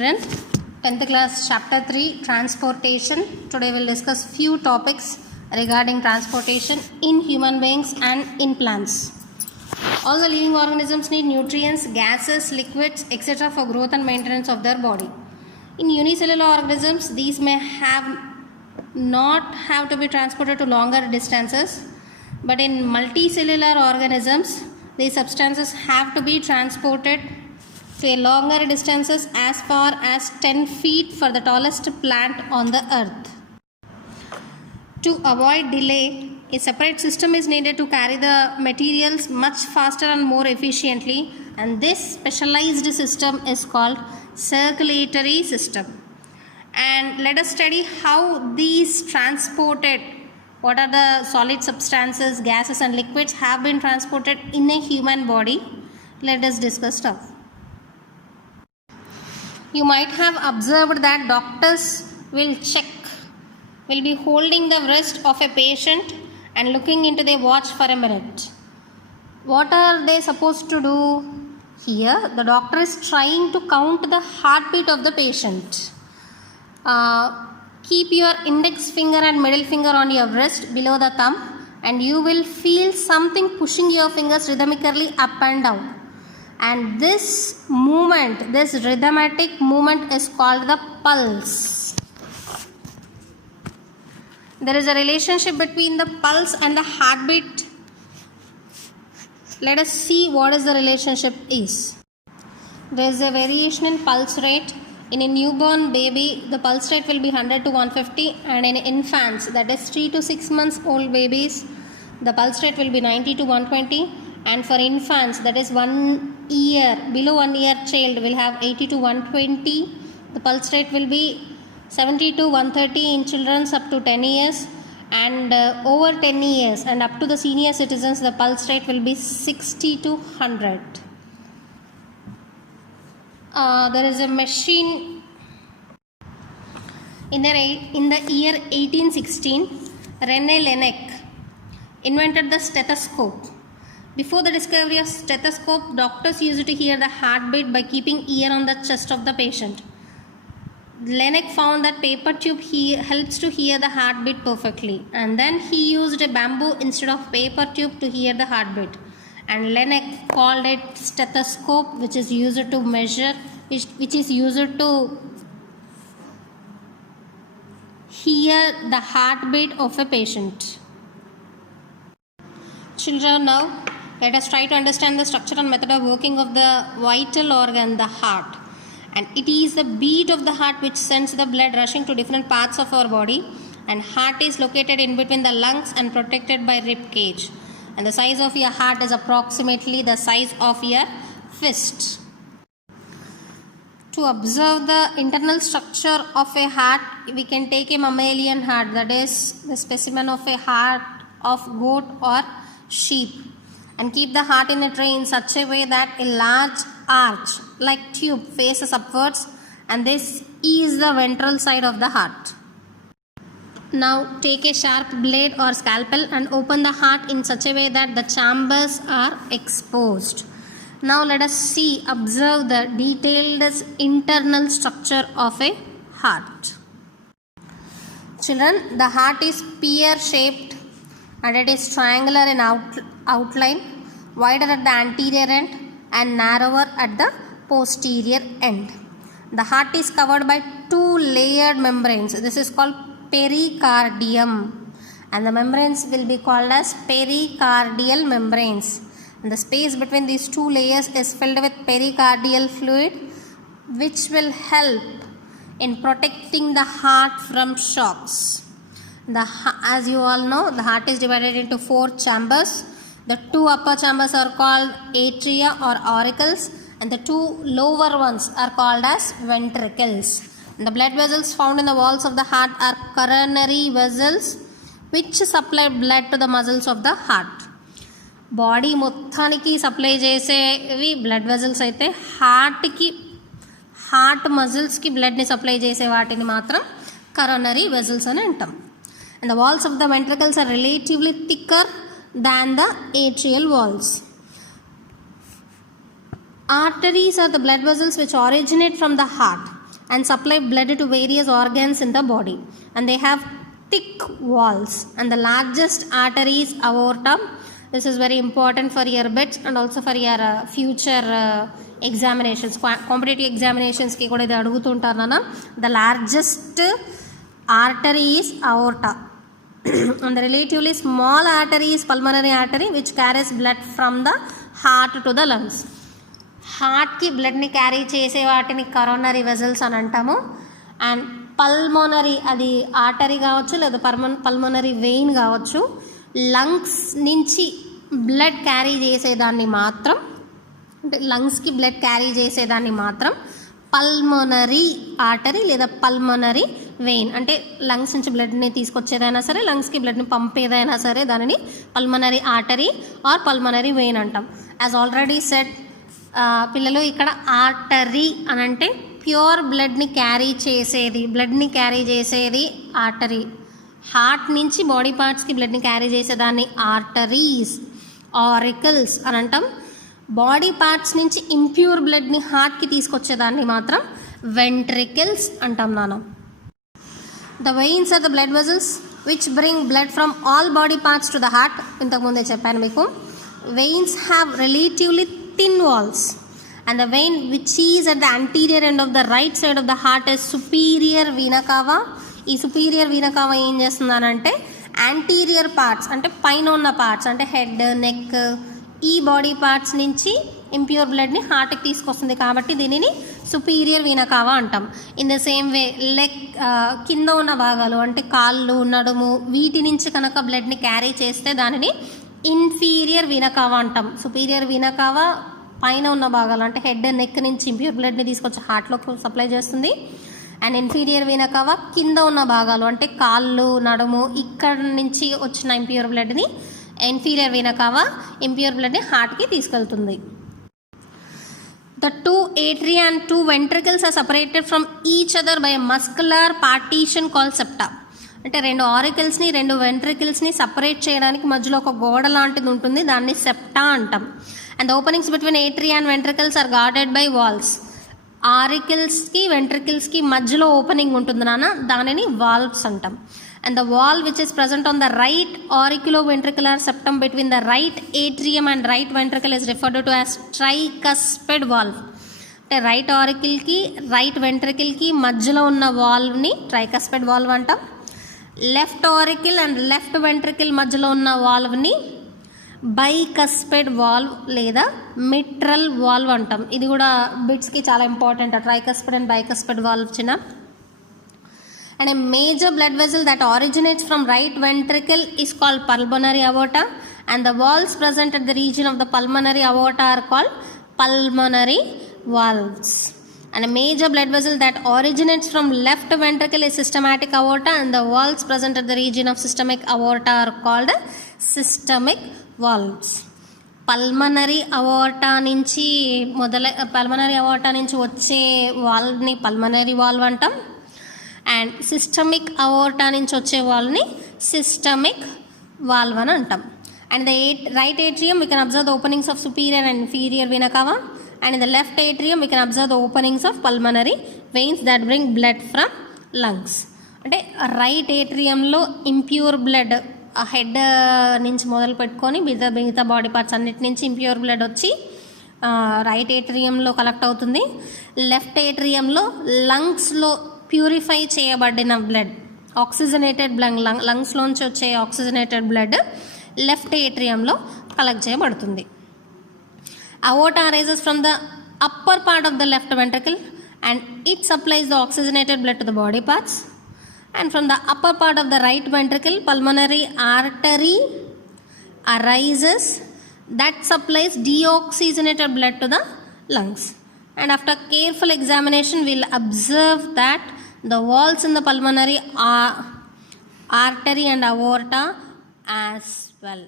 Children, 10th class chapter 3 transportation. Today we'll discuss few topics regarding transportation in human beings and in plants. All the living organisms need nutrients, gases, liquids, etc. for growth and maintenance of their body. In unicellular organisms, these may not have to be transported to longer distances, but in multicellular organisms, these substances have to be transported to longer distances as far as 10 feet for the tallest plant on the earth. To avoid delay, a separate system is needed to carry the materials much faster and more efficiently, and this specialized system is called circulatory system. And let us study how these transported, what are the solid substances, gases and liquids have been transported in a human body. Let us discuss now. You might have observed that doctors will be holding the wrist of a patient and looking into their watch for a minute. What are they supposed to do? Here, the doctor is trying to count the heartbeat of the patient. Keep your index finger and middle finger on your wrist below the thumb, and you will feel something pushing your fingers rhythmically up and down. And this movement, this rhythmatic movement is called the pulse. There is a relationship between the pulse and the heartbeat. Let us see what is the relationship is. There is a variation in pulse rate. In a newborn baby, the pulse rate will be 100 to 150, and in infants, that is 3 to 6 months old babies, the pulse rate will be 90 to 120. And for infants, that is 1 year, below 1 year child will have 80 to 120. The pulse rate will be 70 to 130 in children up to 10 years, and over 10 years and up to the senior citizens, the pulse rate will be 60 to 100. There is a machine in the year 1816. René Laennec invented the stethoscope. Before the discovery of stethoscope, doctors used to hear the heartbeat by keeping ear on the chest of the patient. Laennec found that paper tube helps to hear the heartbeat perfectly, and then he used a bamboo instead of paper tube to hear the heartbeat. And Laennec called it stethoscope, which is used to measure, which is used to hear the heartbeat of a patient. Children, now let us try to understand the structure and method of working of the vital organ, the heart. And it is the beat of the heart which sends the blood rushing to different parts of our body. And heart is located in between the lungs and protected by rib cage. And the size of your heart is approximately the size of your fist. To observe the internal structure of a heart, we can take a mammalian heart, that is the specimen of a heart of goat or sheep, and keep the heart in a tray in such a way that a large arch like tube faces upwards, and this is the ventral side of the heart. Now take a sharp blade or scalpel and open the heart in such a way that the chambers are exposed. Now let us observe the detailed internal structure of a heart. Children, the heart is pear shaped and it is triangular in outline, wider at the anterior end and narrower at the posterior end. The heart is covered by 2 layered membranes. This is called pericardium, and the membranes will be called as pericardial membranes. And the space between these 2 layers is filled with pericardial fluid, which will help in protecting the heart from shocks. As you all know, the heart is divided into 4 chambers. The 2 upper chambers are called atria or auricles, and the 2 lower ones are called as ventricles. And the blood vessels found in the walls of the heart are coronary vessels, which supply blood to the muscles of the heart. Body మొత్తానికి supply చేసేవి blood vessels అయితే heart మజిల్స్కి బ్లడ్ని supply చేసే వాటిని మాత్రం coronary vessels అని అంటాం. And the walls of the ventricles are relatively thicker than the atrial walls. Arteries are the blood vessels which originate from the heart. and supply blood to various organs in the body, and they have thick walls, and the largest artery is aorta. This is very important for your bits and also for your future examinations, competitive examinations ki kuda idi adugutuntaru nana. The largest artery is aorta and the relatively small artery is pulmonary artery, which carries blood from the heart to the lungs. హార్ట్కి బ్లడ్ని carry చేసే వాటిని coronary vessels అని అంటాము. And pulmonary అది artery కావచ్చు లేదా pulmonary vein కావచ్చు. Lungs నుంచి బ్లడ్ క్యారీ చేసేదాన్ని మాత్రం, అంటే లంగ్స్కి బ్లడ్ క్యారీ చేసేదాన్ని మాత్రం పల్మోనరీ ఆర్టరీ లేదా పల్మోనరీ వెయిన్, అంటే లంగ్స్ నుంచి బ్లడ్ని తీసుకొచ్చేదైనా సరే, లంగ్స్కి బ్లడ్ని పంపేదైనా సరే దానిని pulmonary artery or pulmonary vein అంటాం. యాజ్ ఆల్రెడీ సెట్ పిల్లలు, ఇక్కడ ఆర్టరీ అని అంటే ప్యూర్ బ్లడ్ని క్యారీ చేసేది ఆర్టరీ. హార్ట్ నుంచి బాడీ పార్ట్స్కి బ్లడ్ని క్యారీ చేసేదాన్ని ఆర్టరీస్. ఆరికల్స్ అని అంటాం. బాడీ పార్ట్స్ నుంచి ఇంప్యూర్ బ్లడ్ని హార్ట్కి తీసుకొచ్చేదాన్ని మాత్రం వెంట్రికల్స్ అంటాం నాన్న. The veins are the blood vessels which bring blood from all body parts to the heart. ఇంతకుముందే చెప్పాను మీకు. Veins have relatively thin walls, and the vein which is at the anterior end of the right side of the heart is superior vena cava. ఈ superior vena cava ఏం చేస్తుందనంటే anterior parts అంటే పైన ఉన్న parts అంటే head, neck, ఈ body parts నుంచి impure బ్లడ్ని హార్ట్కి తీసుకొస్తుంది కాబట్టి దీనిని సుపీరియర్ వీనా కావా అంటాం. In the same way leg కింద ఉన్న భాగాలు అంటే కాళ్ళు, నడుము, వీటి నుంచి కనుక బ్లడ్ని క్యారీ చేస్తే దానిని ఇన్ఫీరియర్ వీనా కావా అంటాం. సుపీరియర్ వీనా కావా పైన ఉన్న భాగాలు అంటే హెడ్, నెక్ నుంచి ఇంప్యూర్ బ్లడ్ని తీసుకొచ్చి హార్ట్లోకి సప్లై చేస్తుంది. అండ్ ఇన్ఫీరియర్ వీనా కావా కింద ఉన్న భాగాలు అంటే కాళ్ళు, నడుము, ఇక్కడ నుంచి వచ్చిన ఇంప్యూర్ బ్లడ్ని ఇన్ఫీరియర్ వీనా కావా ఇంప్యూర్ బ్లడ్ని హార్ట్కి తీసుకెళ్తుంది. The two atria and two ventricles are separated from each other by a muscular partition called septa. అంటే రెండు ఆరికల్స్ని, రెండు వెంట్రికల్స్ని సపరేట్ చేయడానికి మధ్యలో ఒక గోడ లాంటిది ఉంటుంది, దాన్ని సెప్టా అంటాం. And the openings between atria and ventricles are guarded by valves. ఆరికల్స్కి వెంట్రికల్స్కి మధ్యలో ఓపెనింగ్ ఉంటుంది నాన్న, దానిని వాల్వ్స్ అంటాం. And the valve which is present on the right auriculoventricular septum between the right atrium and right ventricle is referred to as tricuspid valve. అంటే right ఆరికల్కి right వెంట్రికల్కి మధ్యలో ఉన్న వాల్వ్ని ట్రైకస్పిడ్ వాల్వ్ అంటాం. లెఫ్ట్ ఆరికల్ అండ్ లెఫ్ట్ వెంట్రికల్ మధ్యలో ఉన్న వాల్వ్ని bicuspid valve లేదా mitral valve అంటాం. ఇది కూడా బిట్స్కి చాలా important, tricuspid and bicuspid valve చిన్న. And a major blood vessel that originates from right ventricle is called pulmonary aorta, and the valves present at the region of the pulmonary aorta are called pulmonary valves. And a major blood vessel that originates from left ventricle is systematic aorta, and the valves present at the region of systemic aorta are called systemic valves. Pulmonary aorta నుంచి వచ్చే వాల్వ్ని pulmonary valve అంటాం. And systemic aorta నుంచి వచ్చే వాల్వ్ని systemic valve అని అంటాం. And the right atrium we can observe the openings of superior and inferior vena cava, and in the left atrium we can observe the openings of pulmonary veins that bring blood from lungs. అంటే రైట్ ఏట్రియంలో impure blood head నుంచి మొదలు పెట్టుకొని మిగతా body parts అన్నిటి నుంచి impure blood వచ్చి రైట్ ఏట్రియంలో కలెక్ట్ అవుతుంది. లెఫ్ట్ ఏట్రియంలో లంగ్స్లో ప్యూరిఫై చేయబడిన బ్లడ్, ఆక్సిజనేటెడ్ బ్లడ్, లంగ్స్లోంచి వచ్చే ఆక్సిజనేటెడ్ బ్లడ్ లెఫ్ట్ ఏట్రియంలో కలెక్ట్ చేయబడుతుంది. అవార్టా arises from the upper part of the left ventricle and it supplies the oxygenated blood to the body parts. And from the upper part of the right ventricle, pulmonary artery arises that supplies deoxygenated blood to the lungs. And after careful examination, we'll observe that the walls in the pulmonary artery and aorta as well.